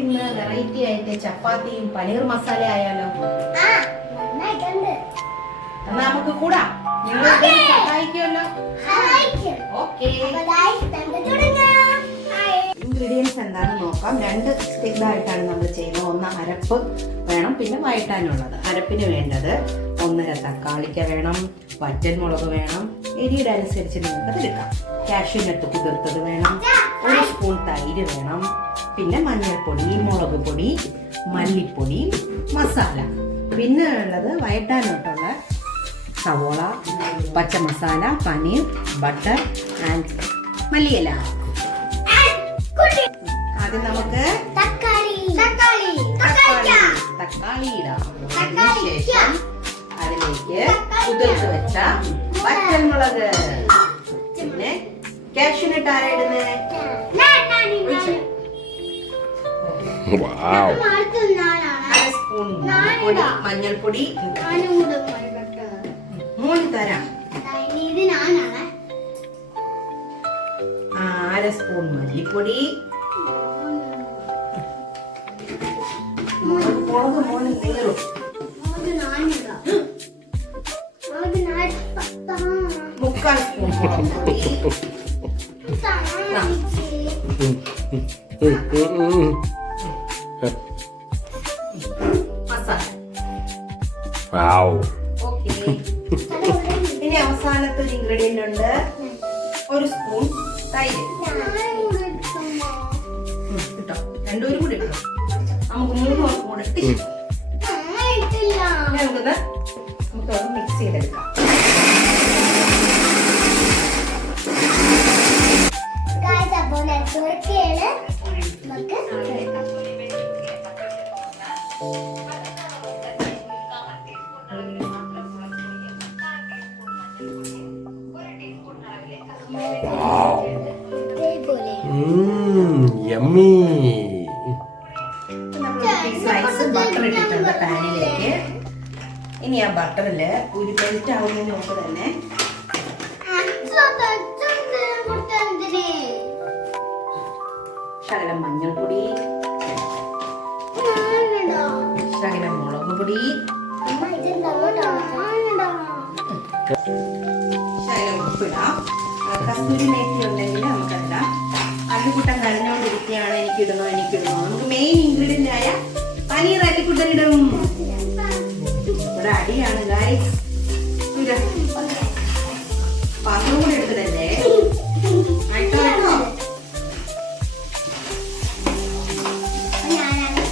ഇന്ന് വെറൈറ്റി ആയിട്ട് ചപ്പാത്തിയും പനീർ മസാല ആയാലോ? എന്നാ നമുക്ക് കൂടാം. നിങ്ങൾ സഹായിക്കുമല്ലോ. ഇൻഗ്രീഡിയൻസ് എന്താണെന്ന് നോക്കാം. 2 ഇതായിട്ടാണ് നമ്മൾ ചെയ്യുന്നത്. ഒന്ന് അരപ്പ് വേണം, പിന്നെ വഴറ്റാനുള്ളത്. അരപ്പിന് വേണ്ടത് 1.5 തക്കാളിക്ക വേണം, വറ്റൽമുളക് വേണം, എരിയുടെ അനുസരിച്ച് നിങ്ങൾക്ക് എടുക്കാം. കാഷ്യൂനട്ട് കുതിർത്തത് വേണം, 1 സ്പൂൺ തൈര് വേണം, പിന്നെ മഞ്ഞൾപ്പൊടി, മുളക് പൊടി, മല്ലിപ്പൊടി, മസാല. പിന്നെ ഉള്ളത് വഴറ്റാനായിട്ടുള്ള സവോള, പച്ചമസാല, പനീർ, ബട്ടർ ആൻഡ് മല്ലിയില. ആദ്യം നമുക്ക് തക്കാളി ഇടാം. അതിനുശേഷം അതിലേക്ക് കുതിർത്ത് വെച്ച വറ്റൽമുളക്, പിന്നെ കാഷ്യൂനട്ട് ആരായിടുന്നേ? സ്പൂൺ മഞ്ഞൾപ്പൊടി മൂന്ന് തരാം. 1/2 സ്പൂൺ മല്ലിപ്പൊടി, മുളക് മോന് നീറും, 1/4 സ്പൂൺ മുളക് പൊടി, മസാല. ഓക്കെ. ഇനി അവസാനത്തെ ഒരു ഇൻഗ്രീഡിയന്റ് ഉണ്ട്, 1 സ്പൂൺ തൈര്. കിട്ടോ? 2 കൂടി ഇട്ടോ. നമുക്ക് 3 കൂടെ നമുക്കൊന്ന് മിക്സ് ചെയ്തെടുക്കാം. യമ്മി. സ്ലൈസ് ബട്ടർ ഇട്ടിട്ടുണ്ട് പാനിലേക്ക്. ഇനി ആ ബട്ടറില് ഒരു മെൽറ്റ് ആവുന്നതിന് മുമ്പ് തന്നെ ശകലം മഞ്ഞൾപ്പൊടി, ശകലം മുളക് പൊടി, ശകലം ഉപ്പിടാം. കസ്തൂരി മേത്തി ഉണ്ടെങ്കിൽ നമുക്കതിടാം. അല്ലിക്കുട്ടൻ കരഞ്ഞുകൊണ്ടിരിക്കുകയാണ് എനിക്കിടുന്നോ. നമുക്ക് മെയിൻ ഇൻഗ്രീഡിയന്റ് ആയ പനീർ അല്ലിക്കുട്ടൻ ഇടും. ഇവിടെ അടിയാണ് ഗൈസ്. പാത്രം കൂടി എടുത്തിട്ടല്ലേ?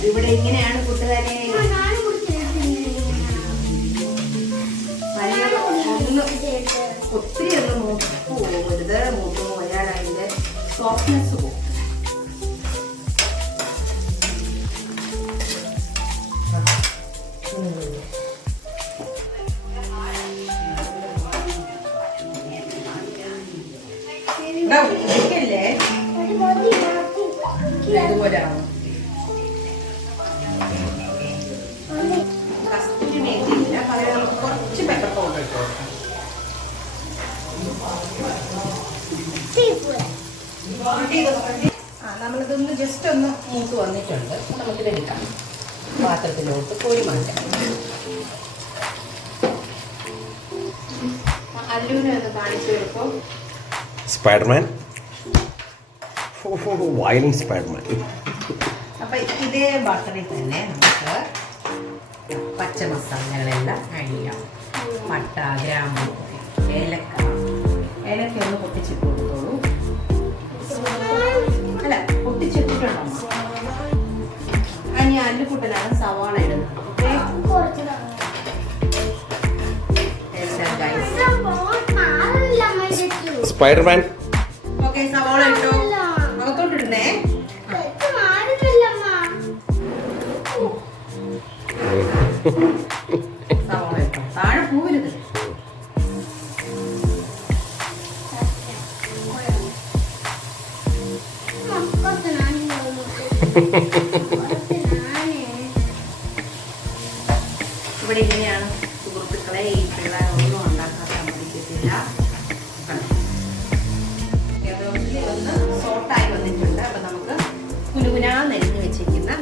ഇവിടെ ഇങ്ങനെയാണ് കൂട്ടുകാരെ. ഒത്തിരി ഒന്ന് മൂത്ത് പോകരുത്. മൂത്ത് പോയാൽ അതിന്റെ സോഫ്റ്റ്നെസ് പോകും. ഇതുപോലെ കസ്തൂരി മേത്തിയില്ല, പകരം നമുക്ക് കുറച്ച് പെപ്പർ പൗഡർ ഇട്ട് കൊടുക്കാം. നമ്മളിതൊന്ന് ജസ്റ്റ് ഒന്ന് മൂത്ത് വന്നിട്ടുണ്ട്. നമുക്കിത് എടുക്കാം. പാത്രത്തിലോട്ട് കോരി മാറ്റാം. അല്ലൂനെ ഒന്ന് കാണിച്ചു കൊടുക്കും. Spiderman, violent Spiderman. അപ്പൊ ഇതേ ബട്ടറിൽ തന്നെ നമുക്ക് പച്ചമസാലകളെല്ലാം ആഡ് ചെയ്യാം. പട്ട, ഗ്രാമ്പു, ഏലക്ക ഒന്ന് പൊട്ടിച്ചിട്ട് കൊടുത്തോളൂ. അല്ല, പൊട്ടിച്ചിട്ടുണ്ടോ? ഇനി അല്ലുകുട്ടനാണ് സവാള ഇടുന്നത്. സ്പൈഡർമാൻ. ഓക്കെ, സവാള ഇട്ടോ. അകത്തോട്ടിടണേ. സവാള ഇട്ടോ. താഴെ പോവരുത്. ഇവിടെ ഇങ്ങനെയാണ് സുഹൃത്തുക്കളെ. ഈ പിള്ളേരൊന്നും ഉണ്ടാക്കാൻ സമ്മതിക്കത്തില്ല. ഒന്ന് സോട്ടായി വന്നിട്ടുണ്ട്. അപ്പൊ നമുക്ക് കുനുകുനാ നെരിഞ്ഞ് വെച്ചിരിക്കുന്ന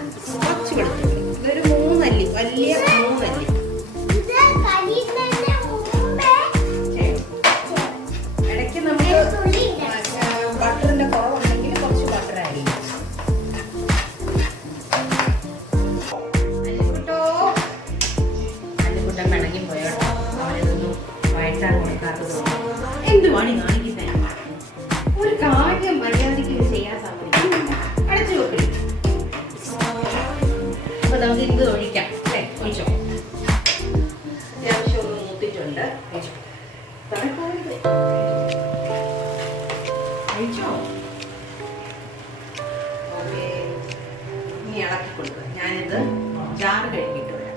കഴിക്കാൻ കൊടുക്കാത്തത് എന്തുവാണ് ഈ കാണിക്കുന്നത്? ഒരു കാര്യം മര്യാദയ്ക്ക് ഇത് ചെയ്യാൻ സമ്മതിക്കുന്നില്ല. അടച്ചു വെക്കില്ല. അപ്പൊ നമുക്ക് ഇത് ഒഴിക്കാം അല്ലേ? ഒഴിച്ചോ. അത്യാവശ്യം ഒന്ന് മൂത്തിട്ടുണ്ട്. ഒഴിച്ചോ. ഒഴിച്ചോ. ഓക്കേ. ഇനി ഇളക്കി കൊടുക്കുക. ഞാനിത് ജാറ് കഴുകിയിട്ട് വരാം.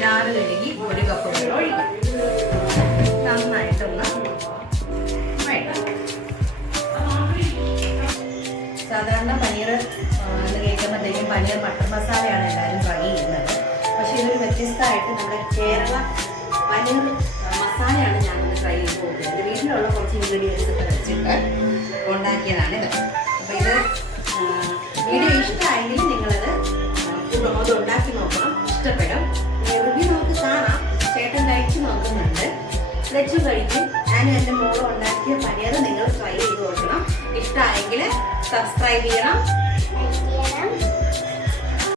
ജാറ് കഴുകി 1 കപ്പ് വെള്ളം ഒഴിക്കാം. നന്നായിട്ടൊന്ന് വേണം. സാധാരണ പനീർ എന്ന് കേൾക്കുമ്പോഴത്തേക്കും പനീർ മട്ടർ മസാലയാണ് എല്ലാവരും ട്രൈ ചെയ്യുന്നത്. പക്ഷേ ഇതൊരു വ്യത്യസ്തമായിട്ട് നമ്മുടെ കേരള പനീർ മസാലയാണ് ഞാനൊന്ന് ട്രൈ ചെയ്ത് നോക്കുന്നത്. എൻ്റെ വീട്ടിലുള്ള കുറച്ച് ഇൻഗ്രീഡിയൻസ് ഒക്കെ വെച്ചിട്ട് ഉണ്ടാക്കിയതാണിത്. അപ്പോൾ ഇത് വീഡിയോ ഇഷ്ടമായെങ്കിൽ നിങ്ങളത് അത് ഉണ്ടാക്കി നോക്കണം. ഇഷ്ടപ്പെടും. റിവ്യൂ നമുക്ക് കാണാം. ചേട്ടൻ കഴിച്ച് നോക്കുന്നുണ്ട്. വെച്ച് കഴിക്കും. ഞാനും എൻ്റെ മോളും ഉണ്ടാക്കിയ പനീർ നിങ്ങൾ ട്രൈ ചെയ്ത് നോക്കണം. ഇഷ്ടമായെങ്കിൽ സബ്സ്ക്രൈബ് ചെയ്യണം,